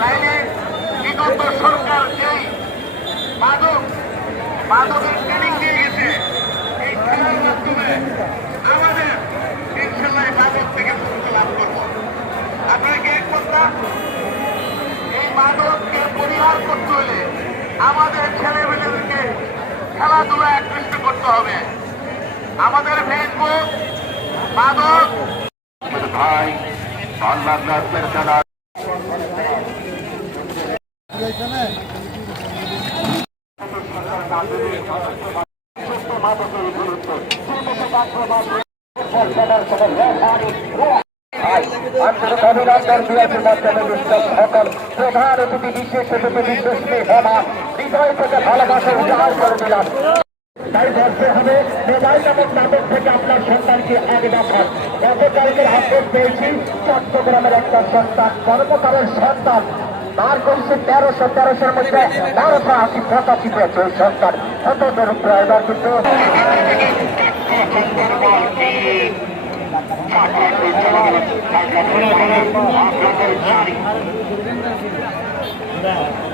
তাইলে বিগত সরকার যেই মাদক মাদকের ট্রেনিং দিয়ে গেছে এই খেলার মাধ্যমে আমাদের ইনশাল্লাহ মাদক থেকে মুক্তি লাভ করব আপনারা কি এক কথা এই মাদককে পরিহার করতে হলে আমাদের ছেলেমেয়েদেরকে খেলাধুলা আকৃষ্ট করতে হবে। আমাদের ফেসবুক মাদক। ভাই প্রধান অতিথি বিশেষ অতিথি বিশেষ হৃদয় থেকে ভালোবাসা উজাড় করে দিলাম তাই বলতে হবে মোবাইল নামক নাটক থেকে আপনার সন্তানকে আগে দেখান গতকালকের আপডেট পেয়েছি, চট্টগ্রামের একটা সন্তান, কর্মকারের সন্তান। তার করেছে তেরোশো, তেরোশোর মধ্যে বারোশো আশি পঁচাশি পেয়েছে ওই সন্তান। কত দরিদ্র এবার কিন্তু। আপনাদের